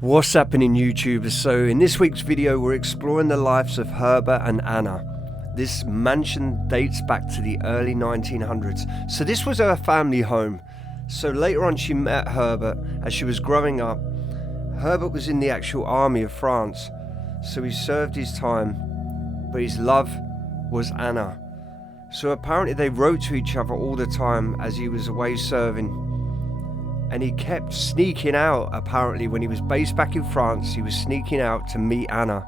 What's happening, YouTubers? So in this week's video we're exploring the lives of Herbert and Anna. This mansion dates back to the early 1900s. So this was her family home. So later on she met Herbert as she was growing up. Herbert was in the actual army of France, so he served his time, but his love was Anna. So apparently they wrote to each other all the time as he was away serving. And he kept sneaking out, apparently, when he was based back in France, he was sneaking out to meet Anna.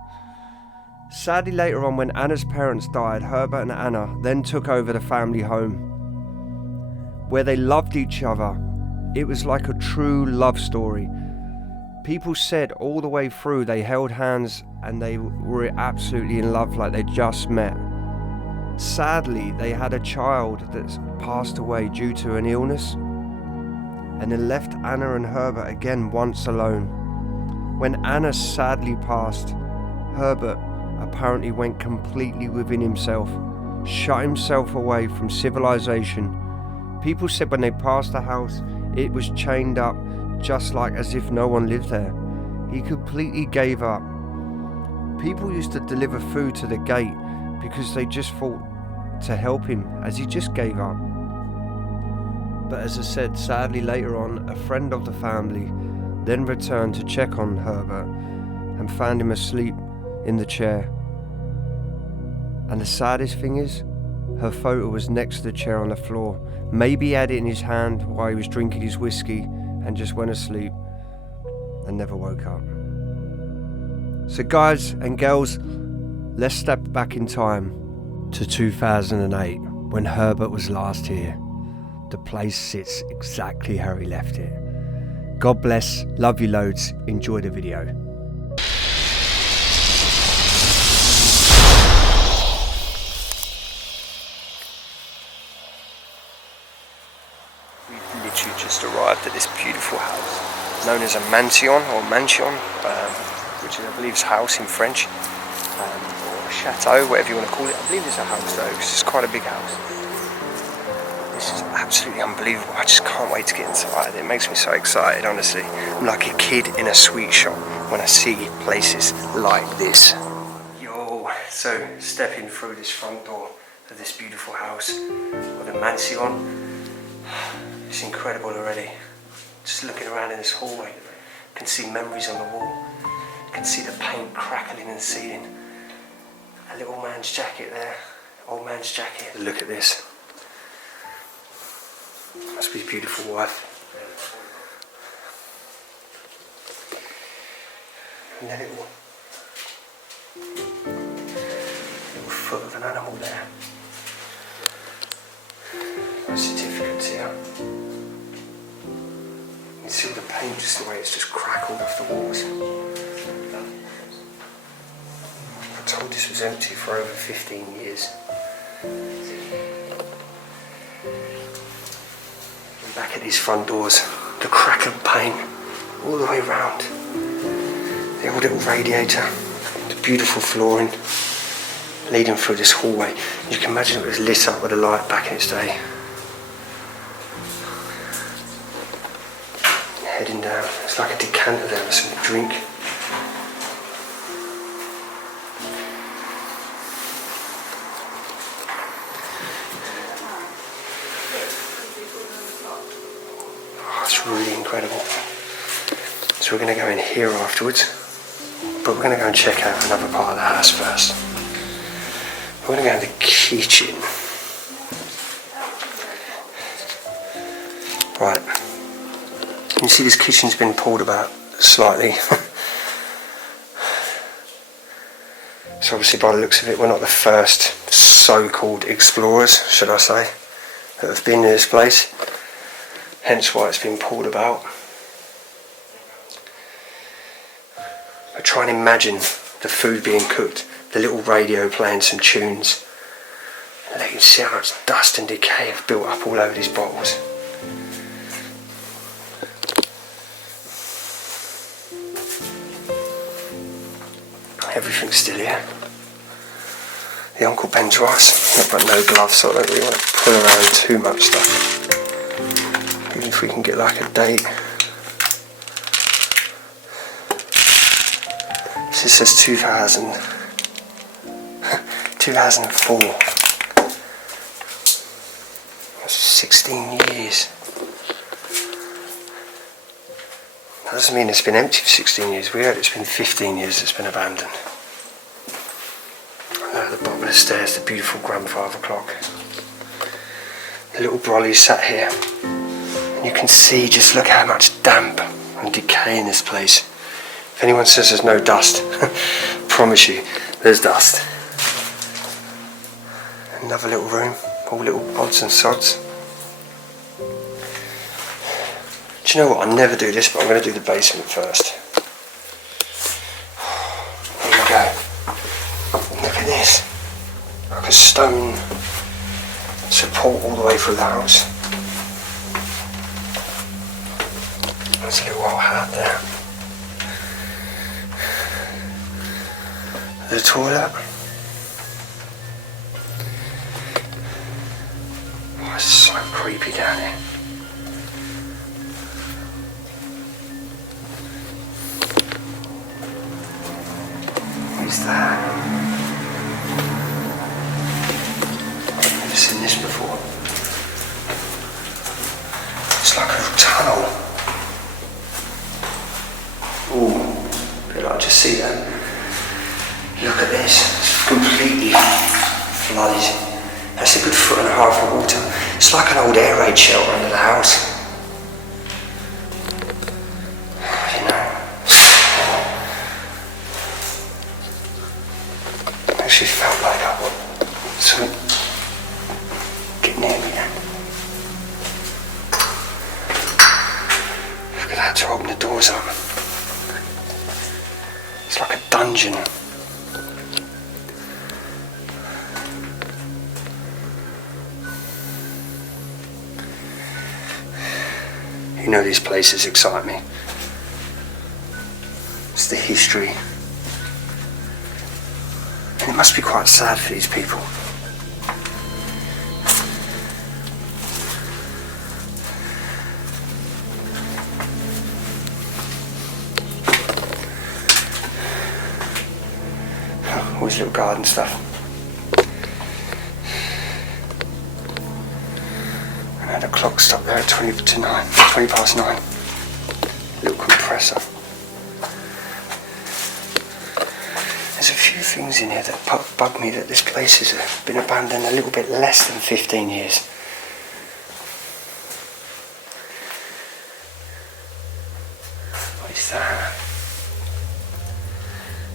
Sadly, later on, when Anna's parents died, Herbert and Anna then took over the family home, where they loved each other. It was like a true love story. People said all the way through they held hands and they were absolutely in love, like they just met. Sadly, they had a child that passed away due to an illness, and then left Anna and Herbert again once alone. When Anna sadly passed, Herbert apparently went completely within himself, shut himself away from civilization. People said when they passed the house, it was chained up, just like as if no one lived there. He completely gave up. People used to deliver food to the gate because they just thought to help him, as he just gave up. But as I said, sadly later on, a friend of the family then returned to check on Herbert and found him asleep in the chair. And the saddest thing is, her photo was next to the chair on the floor. Maybe he had it in his hand while he was drinking his whiskey and just went asleep and never woke up. So guys and girls, let's step back in time to 2008 when Herbert was last here. The place sits exactly how he left it. God bless, love you loads, enjoy the video. We've literally just arrived at this beautiful house, known as a mansion, which is, I believe, is house in French, or a chateau, whatever you want to call it. I believe it's a house though, because it's quite a big house. This is absolutely unbelievable. I just can't wait to get inside. It makes me so excited, honestly. I'm like a kid in a sweet shop when I see places like this. Yo, so stepping through this front door of this beautiful house, or the mansion, it's incredible already. Just looking around in this hallway, you can see memories on the wall. You can see the paint crackling in the ceiling. A little man's jacket there, old man's jacket. Look at this. Must be a beautiful wife. And a little foot of an animal there. No certificates here. You can see all the paint, just the way it's just crackled off the walls. I told this was empty for over 15 years. Back at these front doors, the crack of paint all the way round, the old little radiator, the beautiful flooring leading through this hallway. You can imagine it was lit up with a light back in its day. Heading down, it's like a decanter there with some drink. Really incredible. So we're going to go in here afterwards, but we're going to go and check out another part of the house first. We're going to go in the kitchen. Right, you see this kitchen's been pulled about slightly. So obviously by the looks of it, we're not the first so-called explorers, should I say, that have been in this place. Hence why it's been pulled about. I try and imagine the food being cooked, the little radio playing some tunes, and you can see how much dust and decay have built up all over these bottles. Everything's still here. The Uncle Ben's rice. I've got no gloves, so I don't really want to pull around too much stuff. Even if we can get like a date. This says 2004. That's 16 years. That doesn't mean it's been empty for 16 years. We heard it's been 15 years it's been abandoned. And at the bottom of the stairs, the beautiful grandfather clock. The little brolly sat here. And you can see, just look how much damp and decay in this place. If anyone says there's no dust, I promise you, there's dust. Another little room, all little odds and sods. Do you know what? I never do this, but I'm going to do the basement first. Here we go. Look at this. Like a stone support all the way through the house. There's a little old hat there. The toilet. Oh, it's so creepy down here. What is that? I've never seen this before. It's like a tunnel. Ooh, did I just see that? Look at this, it's completely flooded. That's a good 1.5 foot of water. It's like an old air raid shelter under the house. You know. Actually felt like I want something get near me then. Look at that to open the doors up. It's like a dungeon. You know, these places excite me. It's the history. And it must be quite sad for these people. All this little garden stuff. And the clock stopped there at 20 past 9. Little compressor. There's a few things in here that bug me, that this place has been abandoned a little bit less than 15 years. What is that?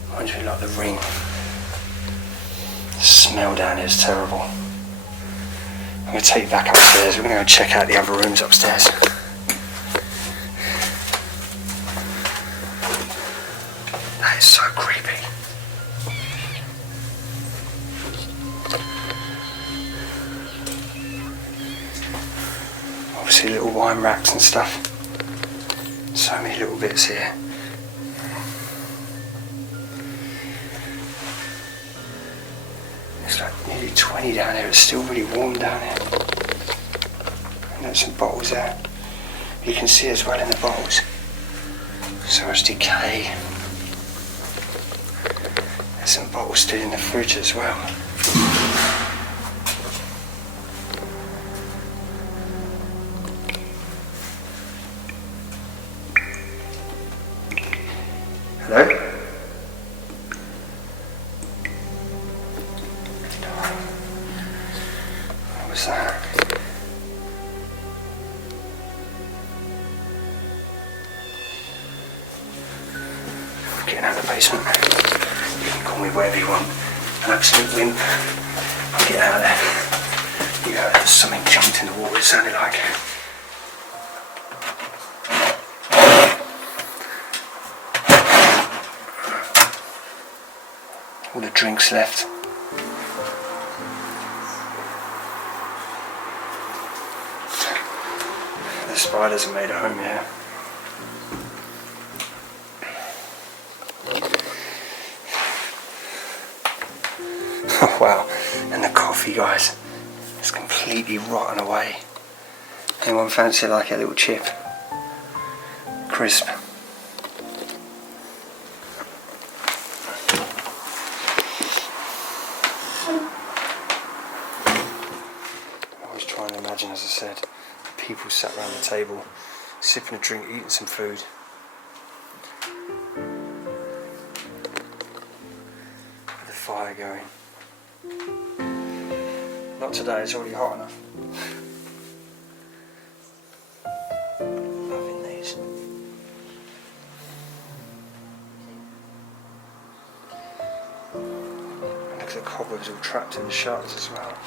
Reminds me like the Ring. The smell down here is terrible. I'm going to take you back upstairs. We're going to go check out the other rooms upstairs. That is so creepy. Obviously little wine racks and stuff. So many little bits here. It's like nearly 20 down here. It's still really warm down here. And there's some bottles there. You can see as well in the bottles. So much decay. There's some bottles still in the fridge as well. Hello? What was that? Getting out of the basement. You can call me whatever you want. An absolute wimp. I'll get out of there. You heard something jumped in the water, it sounded like. All the drinks left. The spiders have made a home here. Oh wow, and the coffee, guys, it's completely rotten away. Anyone fancy like a little chip? Crisp. trying to imagine, as I said, people sat around the table, sipping a drink, eating some food. With the fire going. Not today, it's already hot enough. Loving these. And look at the cobwebs all trapped in the shutters as well.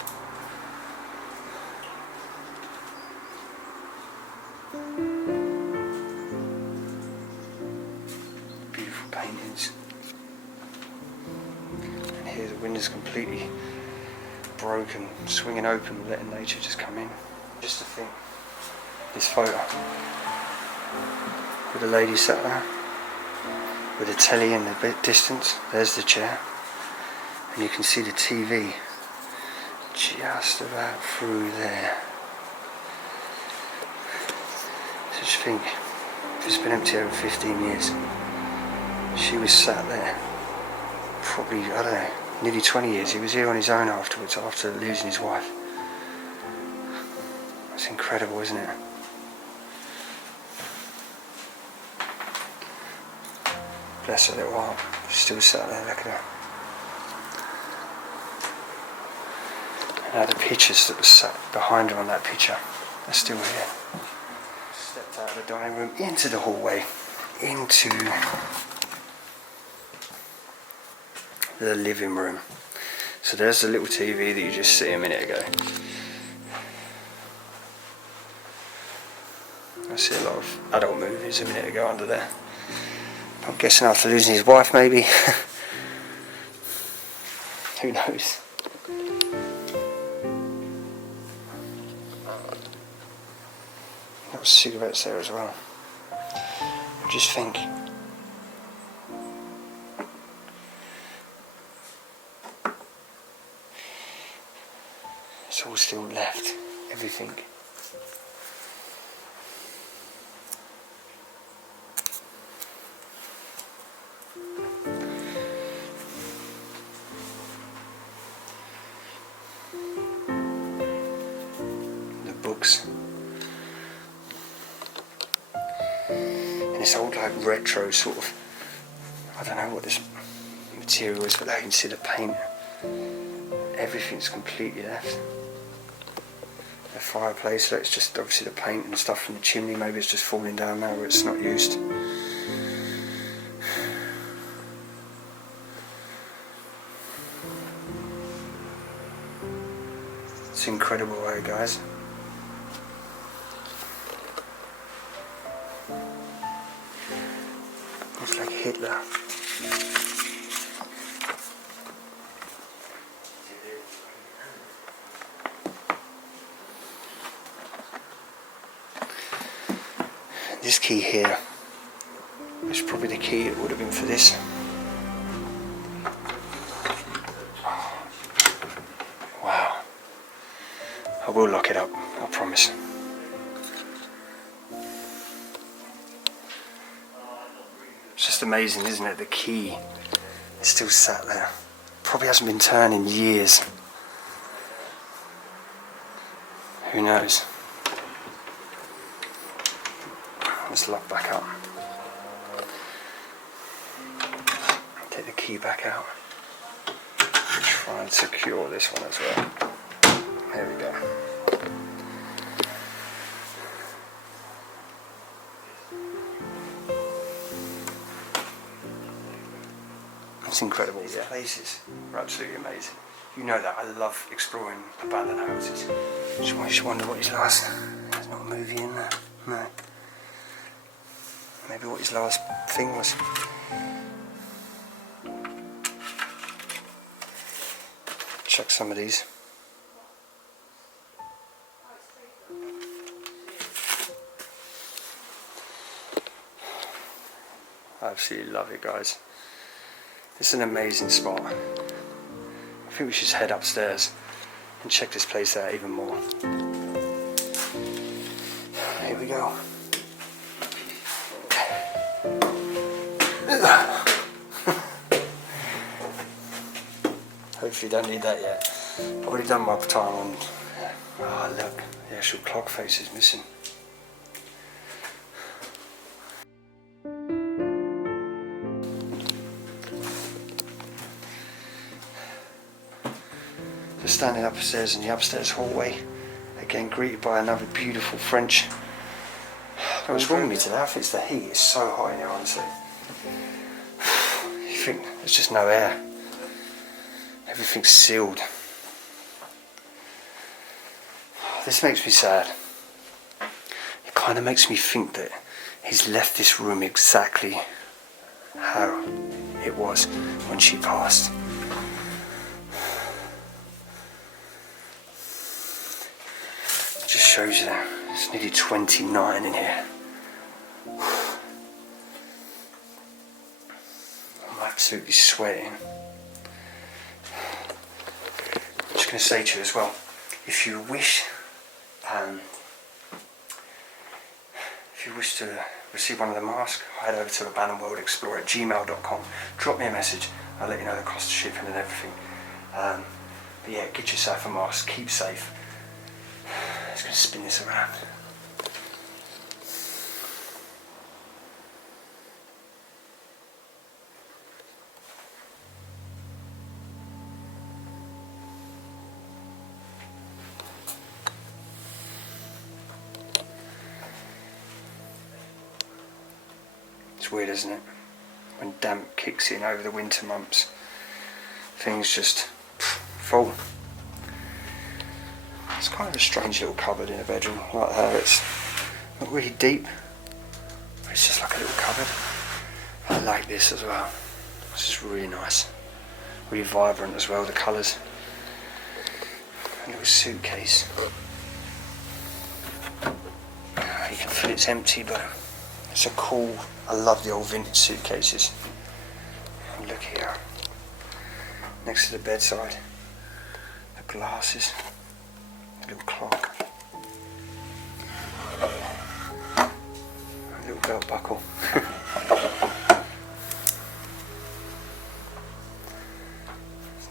Beautiful paintings. And here the window's completely broken, swinging open, letting nature just come in. Just to think, this photo with a lady sat there with a telly in the bit distance. There's the chair, and you can see the TV just about through there. So just think, it's been empty over 15 years. She was sat there, probably, I don't know, nearly 20 years. He was here on his own afterwards, after losing his wife. That's incredible, isn't it? Bless her little heart. She's still sat there, look at her. And now the pictures that were sat behind her on that picture, they're still here. Stepped out of the dining room into the hallway, into the living room. So there's the little TV that you just see a minute ago. I see a lot of adult movies a minute ago under there. I'm guessing after losing his wife, maybe. Who knows? Got cigarettes there as well. Just think. It's all still left. Everything. The books. And this old like retro sort of, I don't know what this material is, but I can see the paint. Everything's completely left. The fireplace, so it's just obviously the paint and stuff from the chimney. Maybe it's just falling down now where it's not used. It's incredible, right, guys? It's like Hitler. This key here is probably the key it would have been for this. Wow. I will lock it up, I promise. It's just amazing, isn't it? The key is still sat there. Probably hasn't been turned in years. Who knows? Let's lock back up. Take the key back out. Try and secure this one as well. There we go. It's incredible. These places are absolutely amazing. You know that I love exploring abandoned houses. Just wonder what his last. There's not a movie in there. No. Maybe what his last thing was. Check some of these. I absolutely love it, guys. It's an amazing spot. I think we should head upstairs and check this place out even more. Here we go. Hopefully don't need that yet. I've already done my time on. Oh look, the actual clock face is missing. Just standing upstairs in the upstairs hallway, again greeted by another beautiful French. What's wrong with me today? I think it's the heat. It's so hot in here, honestly. You think there's just no air. Everything's sealed. This makes me sad. It kind of makes me think that he's left this room exactly how it was when she passed. It just shows you that it's nearly 29 in here. I'm absolutely sweating. I'm just going to say to you as well, if you wish to receive one of the masks, head over to abandonedworldexplorer@gmail.com. Drop me a message. I'll let you know the cost of shipping and everything. But yeah, get yourself a mask. Keep safe. Just going to spin this around. It's weird, isn't it? When damp kicks in over the winter months, things just fall. It's kind of a strange little cupboard in a bedroom like that. It's not really deep, but it's just like a little cupboard. I like this as well. This is really nice. Really vibrant as well, the colours. A little suitcase. You can feel it's empty, but it's a cool, I love the old vintage suitcases. Look here, next to the bedside, the glasses, a little clock, a little belt buckle. There's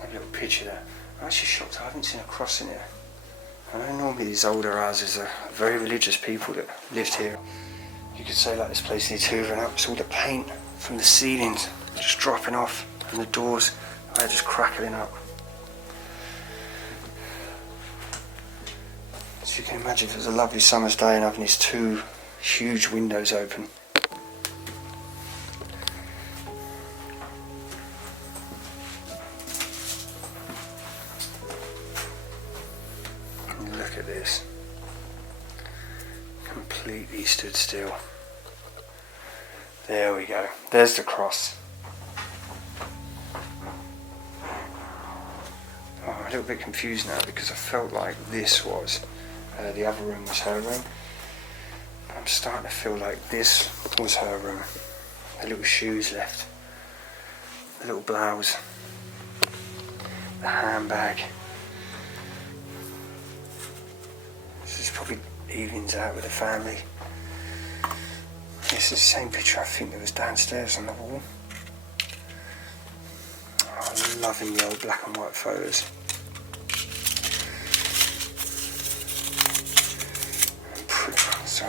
a little picture there. I'm actually shocked I haven't seen a cross in here. I know normally these older houses are very religious people that lived here. You could say like this place needs hoovering up. It's all the paint from the ceilings just dropping off, and the doors are just crackling up. So you can imagine if it was a lovely summer's day and having these two huge windows open. And look at this. Completely stood still. There we go. There's the cross. Oh, I'm a little bit confused now because I felt like this was the other room was her room. I'm starting to feel like this was her room. The little shoes left, the little blouse, the handbag. This is probably evenings out with the family. This is the same picture I think that was downstairs on the wall. Oh, I'm loving the old black and white photos. I'm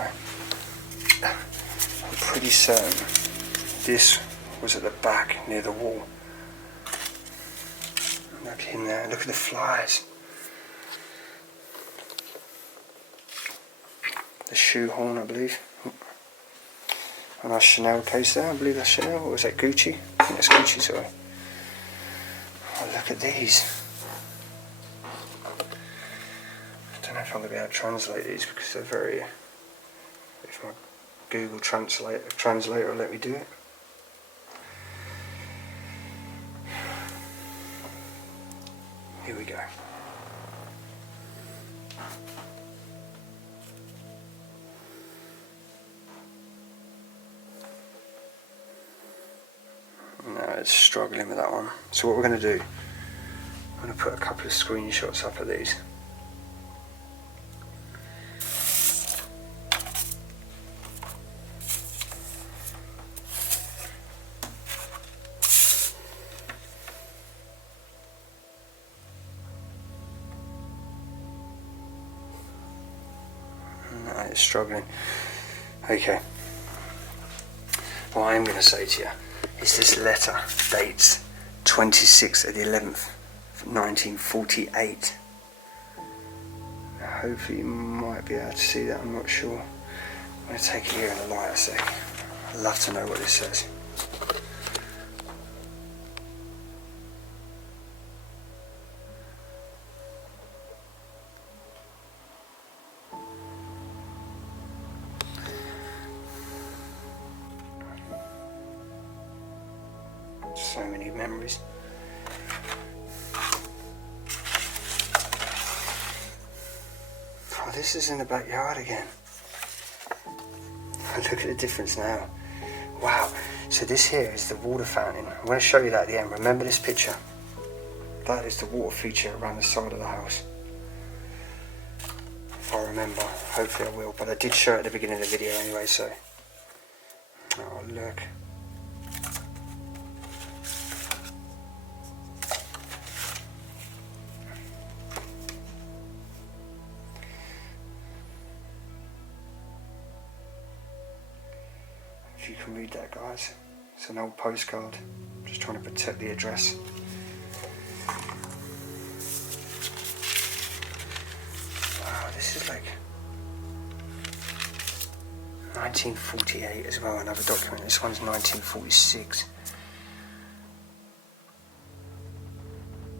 pretty certain this was at the back near the wall. Look in there, look at the flies. The shoe horn, I believe. A nice Chanel case there, I believe that's Chanel, or was that Gucci? I think that's Gucci, sorry. Oh, look at these. I don't know if I'm going to be able to translate these because they're very... If my Google translator will let me do it. Here we go. No, it's struggling with that one. So what we're going to do, I'm going to put a couple of screenshots up of these. struggling. Okay. What I am going to say to you is this letter dates 26th of the 11th, 1948. Now, hopefully you might be able to see that, I'm not sure. I'm going to take it here in the light a sec. I'd love to know what this says. So many memories. Oh, this is in the backyard again. Look at the difference now. Wow. So this here is the water fountain. I'm going to show you that at the end. Remember this picture? That is the water feature around the side of the house. If I remember. Hopefully I will. But I did show it at the beginning of the video anyway, so. Oh, look. If you can read that, guys. It's an old postcard. I'm just trying to protect the address. Wow, this is like 1948 as well, another document. This one's 1946.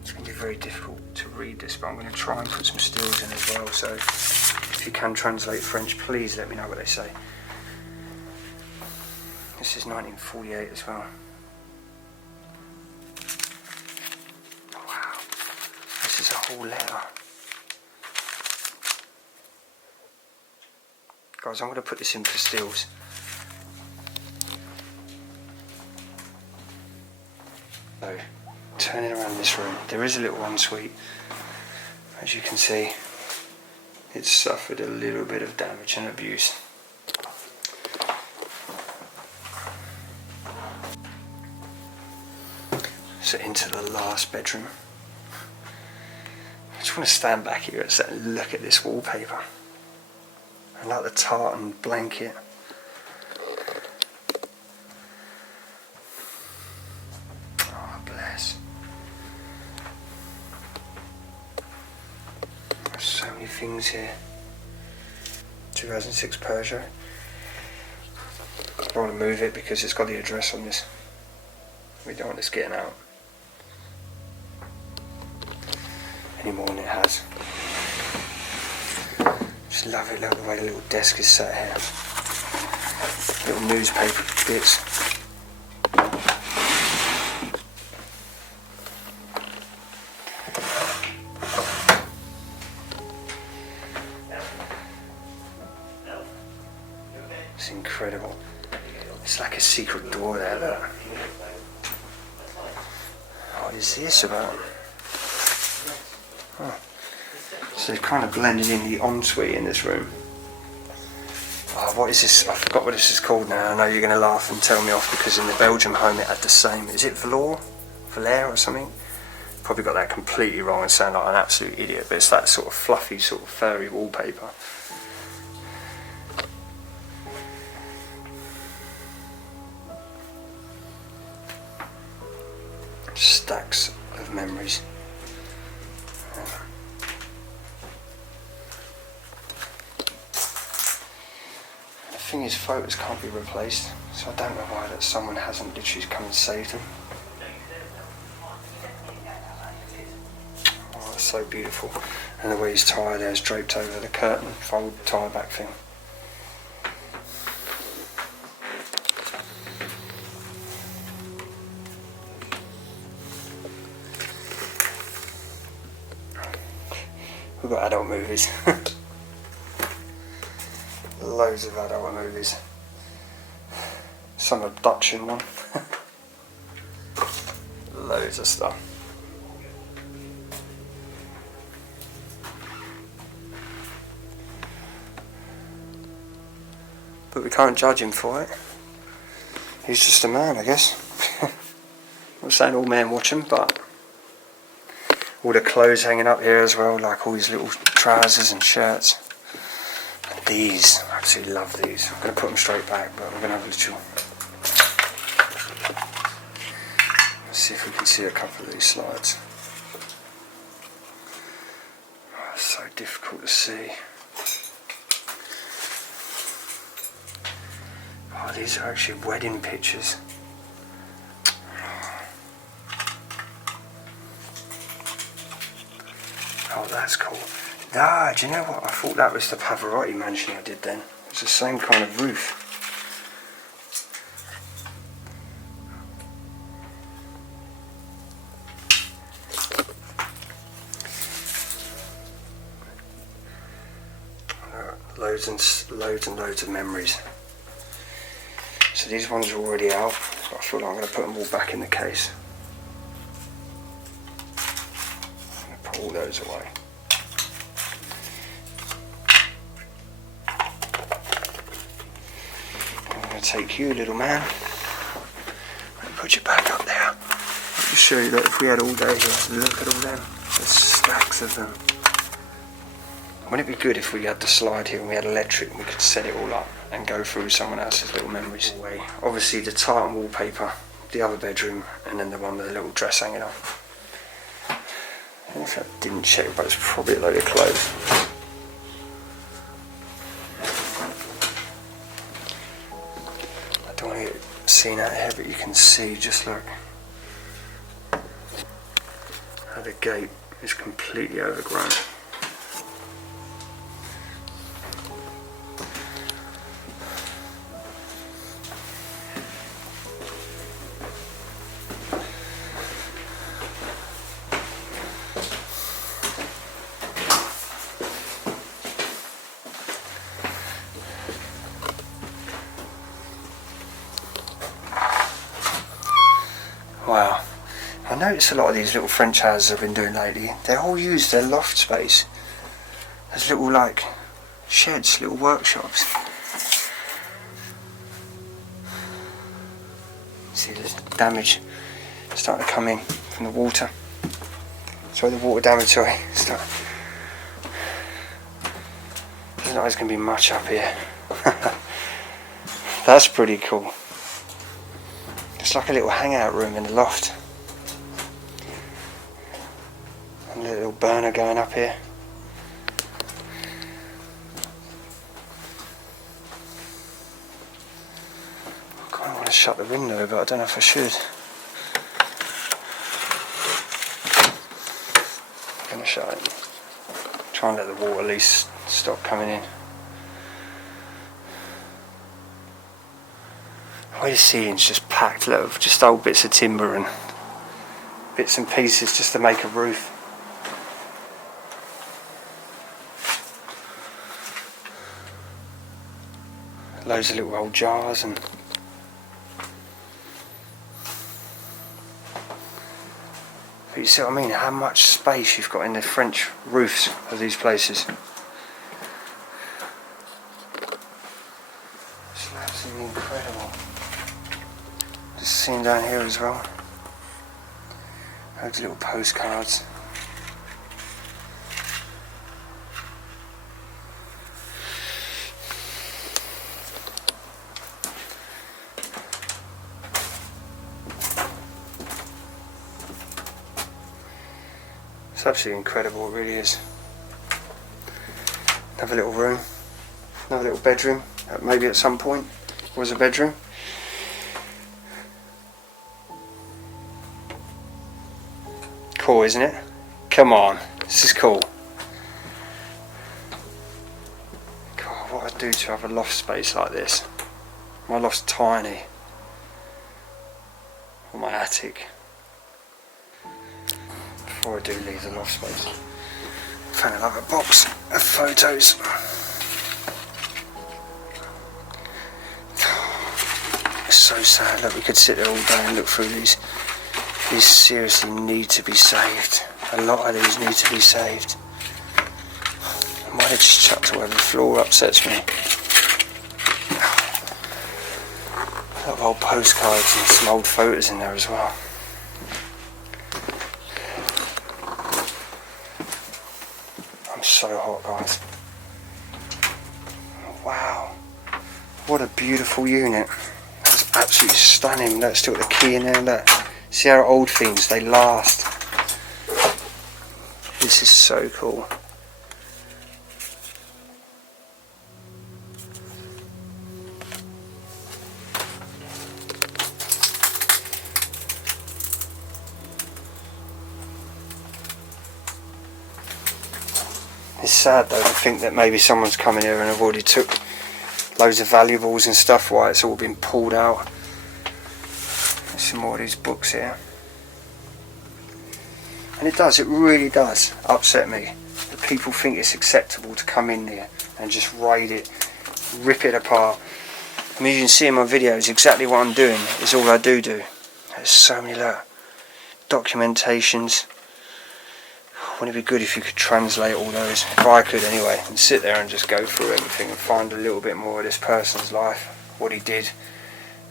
It's going to be very difficult to read this, but I'm going to try and put some stills in as well, so if you can translate French, please let me know what they say. This is 1948 as well. Wow, this is a whole letter. Guys, I'm going to put this in for stills. So, turning around this room, there is a little ensuite. As you can see, it's suffered a little bit of damage and abuse. So into the last bedroom. I just want to stand back here and look at this wallpaper. I like the tartan blanket. Oh, bless. There's so many things here. 2006 Peugeot. I don't want to move it because it's got the address on this. We don't want this getting out any more than it has. Just love it, look at the way the little desk is set here. Little newspaper bits. It's incredible. It's like a secret door there, look. What is this about? Oh. So they've kind of blended in the ensuite in this room. Oh, what is this? I forgot what this is called now. I know you're going to laugh and tell me off because in the Belgium home it had the same. Is it velour? Velour or something? Probably got that completely wrong and sound like an absolute idiot, but it's that sort of fluffy, sort of furry wallpaper. Stacks of memories. The thing is, photos can't be replaced, so I don't know why that someone hasn't literally come and saved them. Oh, it's so beautiful. And the way his tie there is draped over the curtain, fold tie back thing. We've got adult movies. Loads of adult movies. Some abduction one. Loads of stuff. But we can't judge him for it. He's just a man, I guess. I'm not saying all men watch him, but all the clothes hanging up here as well, like all these little trousers and shirts. And these, absolutely love these. I'm going to put them straight back, but we're going to have a little... Let's see if we can see a couple of these slides. Oh, it's so difficult to see. Oh, these are actually wedding pictures. Oh, that's cool. Ah, do you know what? I thought that was the Pavarotti mansion I did then. It's the same kind of roof. Loads and loads of memories. So these ones are already out. So I feel like I'm going to put them all back in the case. I'm going to put all those away. I'm going to take you, little man, and put you back up there. I'll just show you that if we had all day here to look at all them, there's stacks of them. Wouldn't it be good if we had the slide here and we had electric and we could set it all up and go through someone else's little memories? Obviously the tartan wallpaper, the other bedroom, and then the one with the little dress hanging on. I don't know if I didn't check, but it's probably a load of clothes. I don't want to get seen out here, but you can see, just look, how the gate is completely overgrown. Wow, I noticed a lot of these little French houses I've been doing lately, they all use their loft space as little like sheds, little workshops. See the damage starting to come in from the water. Sorry, the water damage, sorry. Doesn't look like there's going to be much up here. That's pretty cool. It's like a little hangout room in the loft. And a little burner going up here. I kind of want to shut the window, but I don't know if I should. I'm going to shut it. Try and let the water at least stop coming in. The ceiling's just packed, look, just old bits of timber and bits and pieces just to make a roof. Loads of little old jars and but you see what I mean, how much space you've got in the French roofs of these places. It's absolutely incredible. Just seeing down here as well. Loads of little postcards. It's absolutely incredible, it really is. Another little room, another little bedroom, maybe at some point was a bedroom. Cool, isn't it? Come on, this is cool. God, what I'd do to have a loft space like this. My loft's tiny. Or my attic. Before I do leave the loft space, I found another box of photos. It's so sad that we could sit there all day and look through these. These seriously need to be saved. A lot of these need to be saved. I might have just chucked away the floor, upsets me. A lot of old postcards and some old photos in there as well. I'm so hot, guys. Wow, what a beautiful unit. That's absolutely stunning. Look, still got the key in there. Look, see how old things, they last. This is so cool. It's sad though to think that maybe someone's come in here and have already took loads of valuables and stuff while it's all been pulled out. There's some more of these books here. And it really does upset me that people think it's acceptable to come in there and just raid it, rip it apart. I mean, you can see in my videos exactly what I'm doing is all I do. There's so many documentations. Wouldn't it be good if you could translate all those, if I could anyway, and sit there and just go through everything and find a little bit more of this person's life, what he did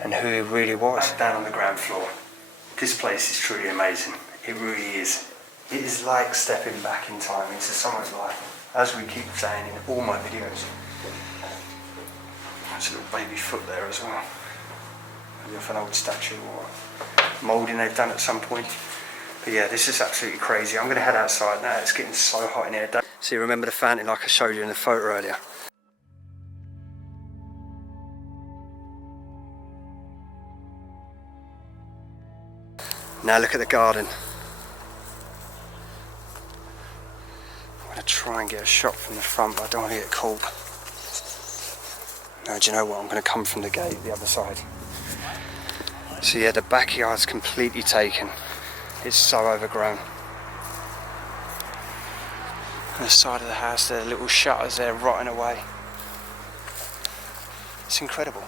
and who he really was. Down on the ground floor. This place is truly amazing. It really is. It is like stepping back in time into someone's life, as we keep saying in all my videos. There's a little baby foot there as well. Maybe off an old statue or moulding they've done at some point. But yeah, this is absolutely crazy. I'm going to head outside now. It's getting so hot in here. See, remember the fountain like I showed you in the photo earlier? Now look at the garden. I'm going to try and get a shot from the front, but I don't want to get caught. No, do you know what? I'm going to come from the gate, the other side. So yeah, the backyard's completely taken. It's so overgrown. On the side of the house there are little shutters there rotting away. It's incredible.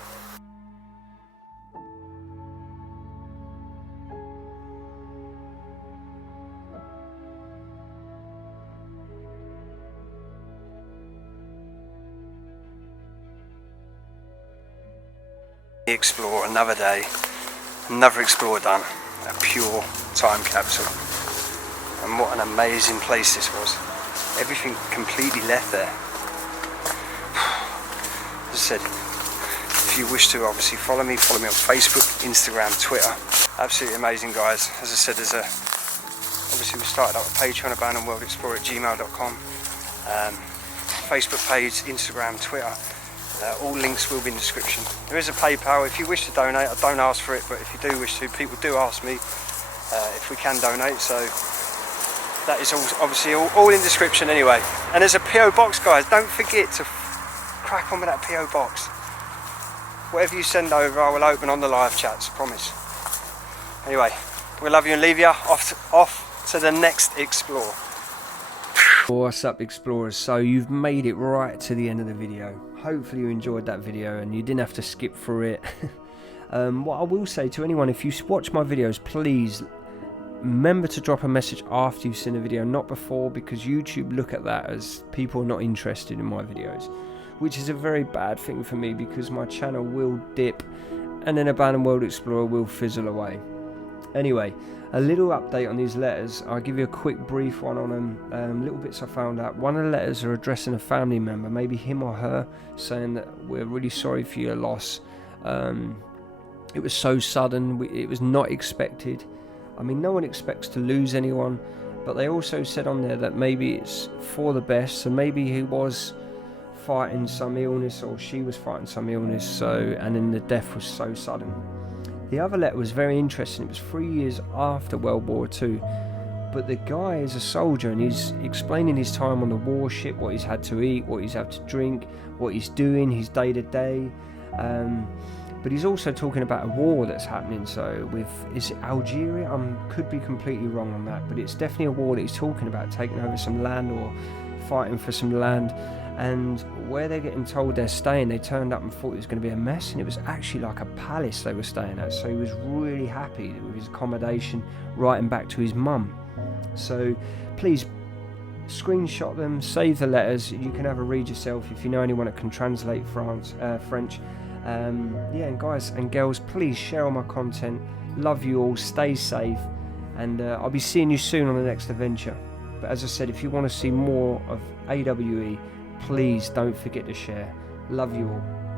Explore another day, another explore done. A pure time capsule, and what an amazing place this was. Everything completely left there. As I said, if you wish to obviously follow me on Facebook, Instagram, Twitter. Absolutely amazing, guys. As I said, obviously we started up a Patreon, Abandonedworldexplorer@gmail.com, Facebook page, Instagram, Twitter. All links will be in the description. There is a PayPal if you wish to donate. I don't ask for it, but if you do wish to, people do ask me if we can donate. So that is obviously all in the description anyway. And there's a PO box, guys. Don't forget to crack on with that PO box. Whatever you send over, I will open on the live chats. Promise. Anyway, we love you and leave you off to the next explore. What's up, explorers? So you've made it right to the end of the video. Hopefully you enjoyed that video and you didn't have to skip through it. What I will say to anyone, if you watch my videos, please remember to drop a message after you've seen the video, not before, because YouTube look at that as people are not interested in my videos, which is a very bad thing for me because my channel will dip and then Abandoned World Explorer will fizzle away. Anyway, a little update on these letters. I'll give you a quick brief one on them. Little bits I found out. One of the letters are addressing a family member, maybe him or her, saying that we're really sorry for your loss. It was so sudden, it was not expected. I mean, no one expects to lose anyone, but they also said on there that maybe it's for the best, so maybe he was fighting some illness or she was fighting some illness, and then the death was so sudden. The other letter was very interesting. It was 3 years after World War II, but the guy is a soldier and he's explaining his time on the warship, what he's had to eat, what he's had to drink, what he's doing, his day to day. But he's also talking about a war that's happening. So is it Algeria? I could be completely wrong on that, but it's definitely a war that he's talking about, taking over some land or fighting for some land. And where they're getting told they're staying, they turned up and thought it was going to be a mess, and it was actually like a palace they were staying at. So he was really happy with his accommodation, writing back to his mum. So please screenshot them, save the letters. You can have a read yourself if you know anyone that can translate French. Yeah, and guys and girls, please share all my content. Love you all, stay safe, and I'll be seeing you soon on the next adventure. But as I said, if you want to see more of AWE, please don't forget to share. Love you all.